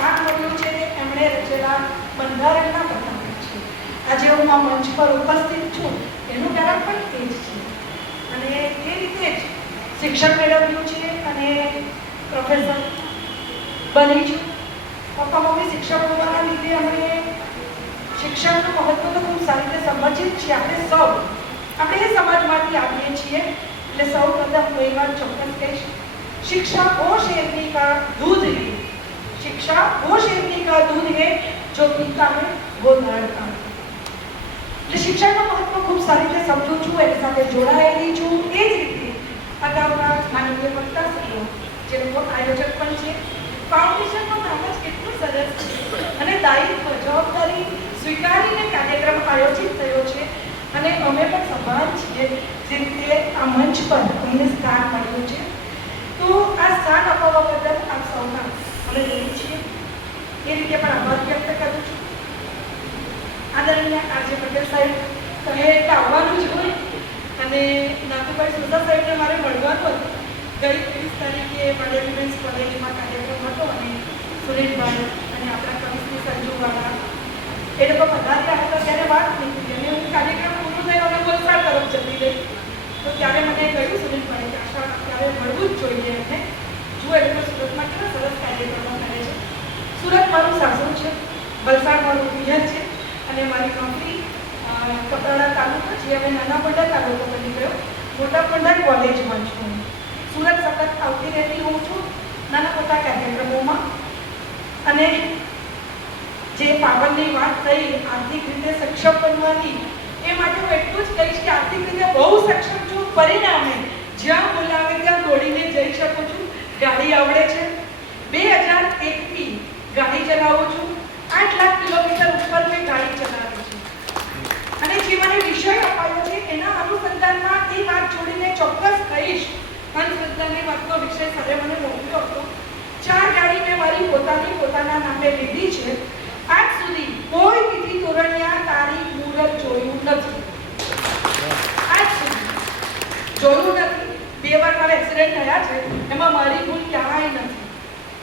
સ્થાન મળ્યું છે એમણે રચેલા બંધારણના બનાવ્યા છે. આજે હું આ મંચ પર ઉપસ્થિત છું એનું કારણ પણ એ જ છે. અને એ રીતે જ શિક્ષણ મેળવ્યું છે અને પ્રોફેસર બની છું. પપ્પા મમ્મી શિક્ષક હોવાના લીધે અમે શિક્ષણનું મહત્વ તો ખૂબ સારી રીતે સમજીએ છીએ. આપણે એ સમાજમાંથી આવીએ છીએ એટલે સૌ પ્રથમ હું એ વાત ચોક્કસ કહીશ, शिक्षा वो शेरनी का दूध है, शिक्षा वो शेरनी का दूध है जो पीता है वो लड़ता है. એટલે શિક્ષણનું મહત્વ ખૂબ સારી રીતે સમજું છું, એની સાથે જોડાયેલી છું. એ જ રીતે અગાઉના માનવીય વક્તાશ્રીઓ જે લોકો આયોજક પણ છે, ફાઉન્ડેશનનું નામ જ કેટલું સરસ છે અને દાયિત્વ જવાબદારી સ્વીકારીને કાર્યક્રમ આયોજિત થયો છે અને અમે પણ સભાન છીએ જે રીતે આ મંચ પર અમને સ્થાન મળ્યું છે. તો આ સ્થાન અપાવવા બદલ આપ સૌના અમે ઋણી છીએ. એ રીતે પણ આભાર વ્યક્ત કરું છું. આદરણીય આરજે પટેલ સાહેબ કહે એટલે આવવાનું જ હોય અને નાથુભાઈ સુધા સાહેબને મારે મળવાનું હતું. ગઈ 30 તારીખે પટેલ વિમેન્સ કોલેજમાં કાર્યક્રમ હતો અને સુરેશભાઈ અને આપણા કમિશનર સંજુવાળા એ લોકો પધાર્યા હતા ત્યારે વાત નીકળી અને હું કાર્યક્રમ પૂરો થયો અને વલસાડ તરફ જતી રહી. તો ત્યારે મને કહ્યું સુરેશભાઈ કે આશા ત્યારે મળવું જ જોઈએ એમને. જુઓ એ લોકો સુરતમાં કેવા સરસ કાર્યક્રમો કરે છે. સુરત મારું સાસરું છે, વલસાડ મારું પિયર છે અને મારી નોકરી કપરાડા તાલુકો જે હવે નાના પડ્યા તાલુકો બની ગયો, મોટા પડ્યા કોલેજમાં છું. સુરત સતત આવતી રહેતી હોઉં છું નાના મોટા કાર્યક્રમોમાં. અને જે પાવનની વાત થઈ આર્થિક રીતે સક્ષમ બનવાની, એ માટે હું એટલું જ કહીશ કે આર્થિક રીતે બહુ સક્ષમ છું. પરિણામે જ્યાં બોલાવે ત્યાં દોડીને જઈ શકું છું. ગાડી આવડે છે, 2001થી ગાડી ચલાવું છું. 8 લાખ કિલોમીટર ઉપર મેં ગાડી ચલાવી છે અને જે મને વિષય અપાયો છે એના અનુસંધાનમાં એ વાત જોડીને ચોક્કસ કહીશ. અંધશ્રદ્ધાની વાતનો વિષય સાથે મને મોકલ્યો હતો. 4 ગાડી મેં મારી પોતાના નામે લીધી છે. આજ સુધી કોઈ વિધિ તોરણિયા તારીખ મુહૂર્ત જોયું નથી. આજ સુધી જોયું નથી. 2 વાર મારા એક્સિડન્ટ થયા છે, એમાં મારી ભૂલ ક્યાંય નથી.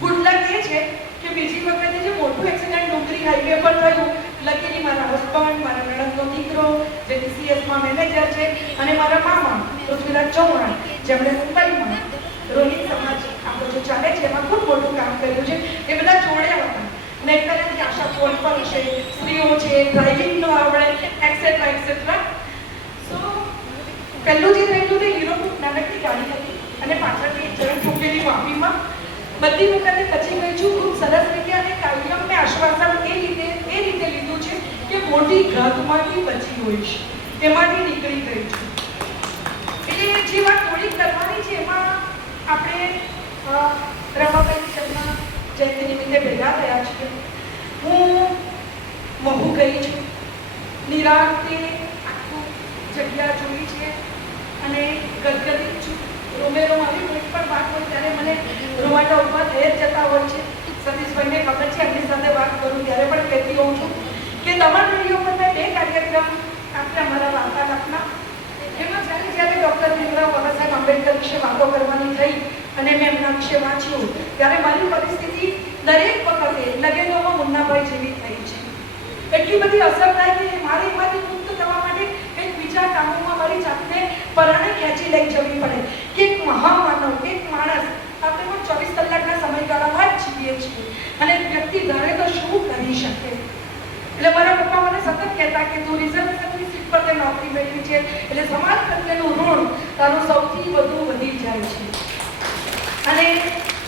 ગુડ લક એ છે કે બીજી વખતે જે મોટું એક્સિડન્ટ ડુંગરી હાઈવે પર થયું, લકીલી મારા હસબન્ડ, મારા નણંદનો દીકરો જે ટીસીએસમાં મેનેજર છે અને મારા મામા પૃથ્વીરાજ ચૌહાણ જેમણે મુંબઈમાં રોહિત સમાજ આપણો જે ચાલે છે એમાં ખૂબ મોટું કામ કર્યું છે, એ બધા જોડ્યા હતા. અને એક તરફથી આશા ફોન પર છે, સ્ત્રીઓ છે, ડ્રાઇવિંગ નો આવડે, એક્સેટ્રા એક્સેટ્રા. સો પહેલું જે થયેલું તે હીરોની નાનકડી ગાડી હતી અને પાછળથી એક જણ ઠોકેલી વાપીમાં. બધી વખતે બચી ગઈ છું ખૂબ સરસ રીતે અને કાયમ મેં આશ્વાસન એ રીતે લીધું છે કે મોટી ઘાતમાંથી બચી હોઈશ, એમાંથી નીકળી ગઈ છું. એટલે જે વાત થોડીક કરવાની છે એમાં આપણે રમાબાઈની જન્મ જયંતિ નિમિત્તે ભેગા થયા છીએ. હું મહુ ગઈ છું, નિરાંતે આખું જગ્યા જોઈ છે અને ગદગદિત છું. રોમેરોમ આવી કોઈ પણ વાત હોય ત્યારે મને રૂવાટા ઉભા થઈ જ જતા હોય છે. સતીશભાઈને ખબર છે, એમની સાથે વાત કરું ત્યારે પણ કહેતી હોઉં છું કે તમારા રેડિયો પર મેં 2 કાર્યક્રમ આપણે અમારા વાર્તાલાપના એમાં જ્યારે ડૉક્ટર ભીમરાવ બાબાસાહેબ આંબેડકર વિશે વાતો કરવાની થઈ અને મેં એમના વિશે વાંચ્યું ત્યારે મારી પરિસ્થિતિ દરેક વખતે લગેજોમાં મુન્નાભાઈ જેવી થઈ છે. એટલી બધી અસર થાય કે મારે એમાંથી મુક્ત થવા માટે કંઈક બીજા કામોમાં મારી જાતને પરાણે ખેંચી લઈ જવી પડે કે એક મહામાનવ, એક માણસ, આપણે પણ 24 કલાકના સમયગાળામાં જ જીવીએ છીએ અને વ્યક્તિ ધારે તો શું કરી શકે. એટલે મારા પપ્પા મને સતત કહેતા કે તું રિઝર્વેશનની સીટ પર તે નોકરી મેળવી છે એટલે સમાજ પ્રત્યેનું ઋણ તારું સૌથી વધુ વધી જાય છે અને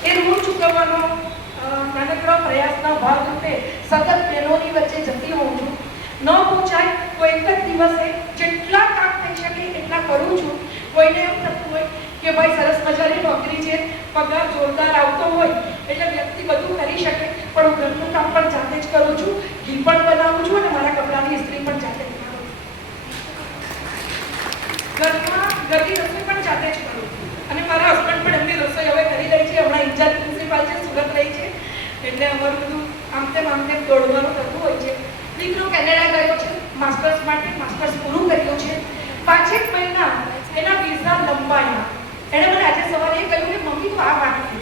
એ ઋણ ચૂકવવાનો નાનકડો પ્રયાસના ભાગરૂપે સતત બહેનોની વચ્ચે જતી હોઉં છું. ન પહોંચાય તો એક જ દિવસે જેટલા કામ થઈ શકે એટલા કરું છું. કોઈને એમ થતું હોય કે ભાઈ સરસ મજાની નોકરી છે, પગાર જોરદાર આવતો હોય એટલે વ્યક્તિ બધું કરી શકે, પણ હું ઘરનું કામ પણ જાતે જ કરું છું, ઘી પણ બનાવું છું અને મારા કપડાની ઇસ્ત્રી પણ જાતે જ કરું છું. ઘરમાં ઘરની રસોઈ પણ જાતે જ કરું છું અને મારા હસબન્ડ પણ એમની રસોઈ હવે કરી રહી છે. હમણાં ઇન્ચાર્જ પ્રિન્સિપાલ છે, સુરત રહી છે એટલે અમારું બધું આમ તેમ દોડવાનું થતું હોય છે. દીકરો કેનેડા ગયો છે માસ્ટર્સ માટે, માસ્ટર્સ પૂરું કર્યું છે. 5 મહિના એના વિઝા લંબાયા. એણે મને આજે સવારે એ કહ્યું કે મમ્મી તું આ વાત છે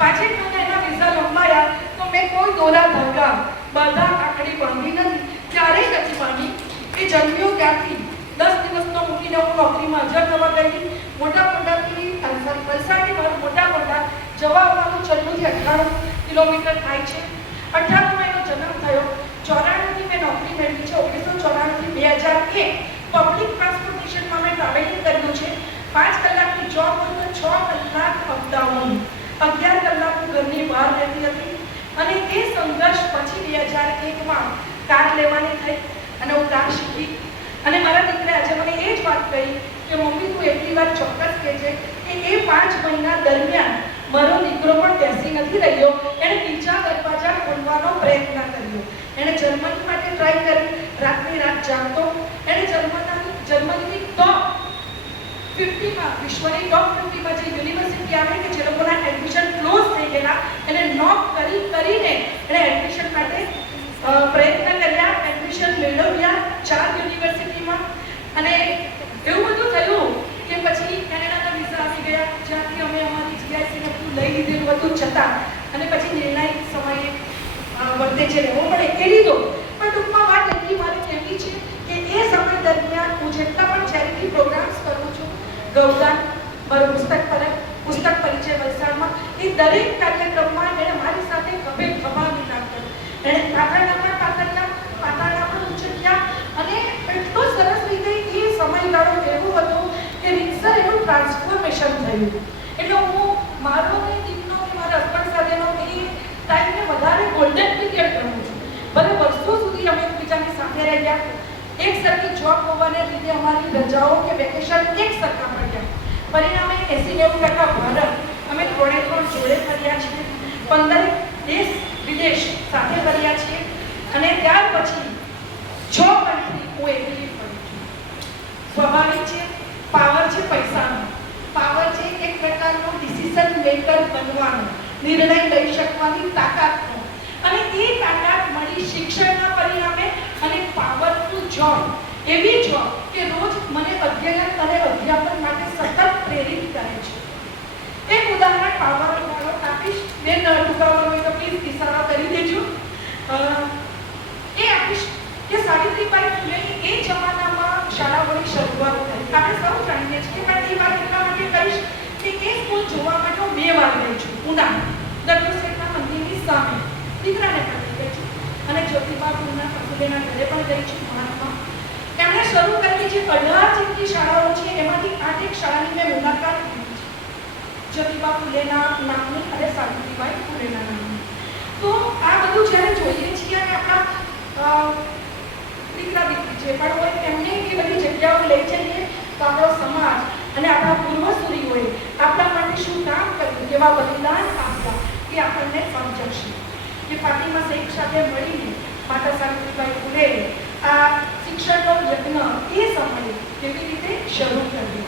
5 મહિના એના વિઝા લંબાયા તો મેં કોઈ દોરા ધાગા બધા આંકડી બાંધી નથી, ક્યારેય નથી બાંધી. એ જન્મ્યો ત્યારથી 10 દિવસનો મૂકીને હું નોકરીમાં હાજર થવા ગઈ. વલસાડથી મારું મોટા જવા આવવાનું 96 થી 98 કિલોમીટર થાય છે. 98માં એનો જન્મ થયો. 94થી મેં નોકરી મેળવી છે. 1994 થી 2001 પબ્લિક ટ્રાન્સપોર્ટેશનમાં મેં ટ્રાવેલિંગ કર્યું છે. 5 કલાકની જોબ હોય તો 6 કલાક અપડાઉન, 11 કલાક હું ઘરની બહાર રહેતી હતી. અને એ સંઘર્ષ પછી 2001માં કાર લેવાની થઈ અને હું કાર શીખી. અને મારા દીકરાએ આજે મને એ જ વાત કહી કે મમ્મી તું એટલી વાત ચોક્કસ કહેજે કે એ 5 મહિના દરમિયાન મારો દીકરો પણ બેસી નથી રહ્યો. એણે બીજા દરવાજા ખોલવાનો પ્રયત્ન કર્યો. એણે જર્મની માટે ટ્રાય કરી, રાતની રાત જાગતો. એણે જર્મનીની ટોપ 50માં, વિશ્વની ટોપ 50માં જે યુનિવર્સિટી આવે કે જે લોકોના એડમિશન ક્લોઝ થઈ ગયેલા, એને નોક કરીને એણે એડમિશન માટે પ્રયત્ન કર્યા, એડમિશન મેળવ્યા 4 યુનિવર્સિટીમાં. અને એવું બધું થયું કે પછી કેનેડાના વિઝા આવી ગયા, જ્યાંથી અમે અમારી જીઆઈસી ને બધું લઈ લીધેલું હતું છતાં. અને પછી નિર્ણાયક સમયે વર્તે છે રહેવો પડે એ લીધો. પણ ટૂંકમાં વાત એટલી મારી કહેવી છે કે એ સમય દરમિયાન હું જેટલા પણ ચેરિટી પ્રોગ્રામ્સ કરું છું, ગૌદાન, મારું પુસ્તક પરિચય વલસાડમાં, એ દરેક કાર્યક્રમમાં એણે મારી સાથે ખભે ખભા મિલાપ કર્યો. એણે પાતળના પણ ઉછળ્યા. અને એટલો સરસ રીતે એ સમયગાળો એવો હતો કે રીતસર એનું ટ્રાન્સફોર્મેશન થયું. એટલે હું મારો અને દીકરો કે મારા હસબન્ડ સાથેનો એ ટાઈમને વધારે ગોલ્ડન પીરિયડ ગણું છું. ભલે વર્ષો સુધી અમે એકબીજાની સાથે રહ્યા, એક સરખી જોબ હોવાને લીધે અમારી રજાઓ કે વેકેશન એક સરખા પડ્યા. પરિણામે 80-90% ભારત અમે 3 જોડે ફર્યા છીએ, 15 દેશ વિદેશ સાથે ફર્યા છીએ. અને ત્યાર પછી 6 કન્ટ્રી હું એકલી ફરી છું. સ્વાભાવિક છે, પાવર છે પૈસાનો, પાવર છે એક પ્રકારનો ડિસિઝન મેકર બનવાનો, નિર્ણય લઈ શકવાની તાકાતનો. અને એ તાકાત મળી શિક્ષણના પરિણામે. અને પાવરફુલ જોબ, એવી જોબ કે રોજ મને અધ્યયન અને અધ્યાપન માટે સતત પ્રેરિત કરે છે. એક ઉદાહરણ પાવરવાળો આપીશ. બેન ટૂંકાવવાનું હોય તો પ્લીઝ ઇશારો કરી દેજો. એ આપીશ કે સાવિત્રીબાઈ ફૂલેની એ જમાનામાં શાળાઓની શરૂઆત કરી. આપણે સૌ જાણીએ છીએ, પણ એ વાત એટલા માટે કહીશ કે એ સ્કૂલ જોવા માટે હું 2 વાર ગઈ છું. ઉના દત્તોસેઠના મંદિરની સામે દીકરાને પણ લઈ ગઈ છું. અને જ્યોતિબા ફૂલેના ઘરે પણ ગઈ છું. મહાત્મા એમણે શરૂ કરેલી જે 18 જેટલી શાળાઓ છે એમાંથી 8 એક શાળાની મેં મુલાકાત લીધી છે. જ્યોતિબા ફૂલેના નામની અને સાવિત્રીબાઈ ફૂલેના નામની. તો આ બધું જ્યારે જોઈએ છીએ અને આપણા દીકરા દીકરી છે પણ હોય એમને એ બધી જગ્યાઓ લઈ જઈએ તો આપણો સમાજ અને આપણા પૂર્વસૂરીઓએ આપણા માટે શું કામ કર્યું, કેવા બલિદાન આપ્યા, એ આપણને સમજશે. કે ફાતિમા શેખ સાથે મળીને માતા સાવિત્રીબાઈ ફૂલે આ શિક્ષણનો યજ્ઞ એ સમયે કેવી રીતે શરૂ કર્યો.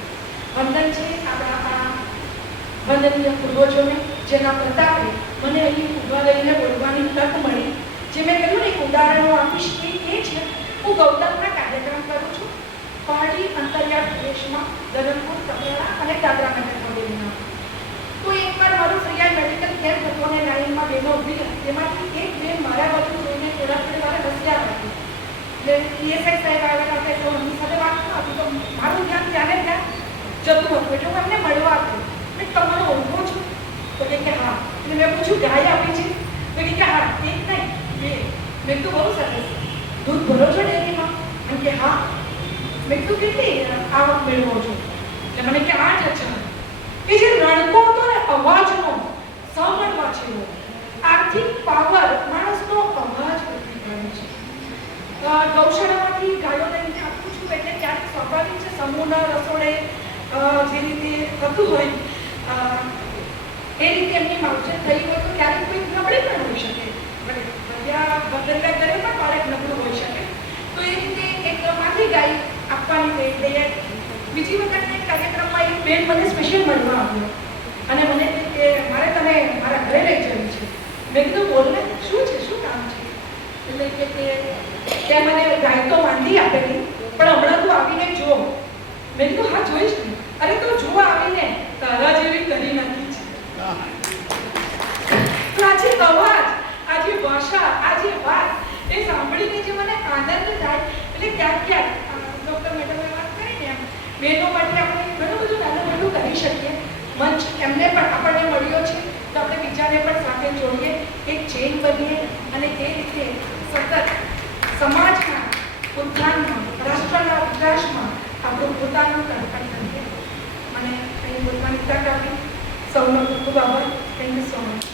વંદન છે આપણા આ વંદનીય પૂર્વજોને, જેના પ્રતાપે મને અહીં ઉભા રહીને બોલવાની તક મળી. જે મેં કહ્યું ને, એક ઉદાહરણો આપીશ એ છે, હું ગૌદાનના કાર્યક્રમ કરું છું પહાડી અંતરિયાળ પ્રદેશમાં, ધરમપુર, કપરાડા અને દાદરાનગર હવેલીમાં. તો એકવાર મારું ફરિયાદ મેડિકલ કેમ્પ હતો અને લાઈનમાં બહેનો ઊભી હતી. તેમાંથી એક બેન મારા બાજુ જોઈને થોડા મારે હસિયા હતી. એટલે પીએસઆઈ સાહેબ આવેલા હતા તો એમની સાથે વાત હતી. તો મારું ધ્યાન ત્યારે ત્યાં જતું હતું. એટલે હું એમને મળવા હતી. મેં તમારો ઓળખો છું? તો કે હા. એટલે મેં પૂછ્યું ગાય આપી છે? તો કે હા. એક નહીં, 2. મેં તો બહુ સરસ. દૂધ ભરો છો ડેરીમાં? એમ કે હા. મેં તો કેટલી આવક મેળવો છો? એટલે મને કે 8 હજાર. એ જે રણકો હતો ને અવાજનો, સાંભળવા જેવો આર્થિક પાવર, માણસનો અવાજ બદલી ગયો છે. ગૌશાળામાંથી ગાયો લઈને આપું છું એટલે ક્યારેક સ્વાભાવિક છે સમૂહના રસોડે જે રીતે થતું હોય એ રીતે એમની માવજત થઈ હોય તો ક્યારેક કોઈ નબળી પણ હોઈ શકે. બદલ્યા ઘરે પણ ક્યારેક નબળું હોઈ શકે. તો એ રીતે એક માથી ગાય આપવાની થઈ. બીજી વખતના એક કાર્યક્રમમાં એક બેન મને સ્પેશિયલ મળવા આવ્યો અને મને કે મારે તને મારા ઘરે લઈ જવી છે. મેં કીધું બોલને, શું છે, શું કામ છે? એટલે કે મને ગાય તો વાંધી આપેલી પણ હમણાં તું આવીને જો. મેં કીધું હા જોઈશ ને. અરે તો જો આવીને, તારા જેવી કરી નાખી છે. તો આજે અવાજ, આજે ભાષા બહેનો માટે આપણે ઘણું બધું નાનું મોટું કરી શકીએ. મંચ એમને પણ આપણને મળ્યો છે તો આપણે બીજાને પણ સાથે જોડીએ, એક ચેન બનીએ અને એ રીતે સતત સમાજના ઉત્થાનમાં, રાષ્ટ્રના વિકાસમાં આપણું પોતાનું કલ્પન કરીએ. મને અહીં પોતાની તક આપી સૌનો ખૂબ ખૂબ આભાર. Thank you so much.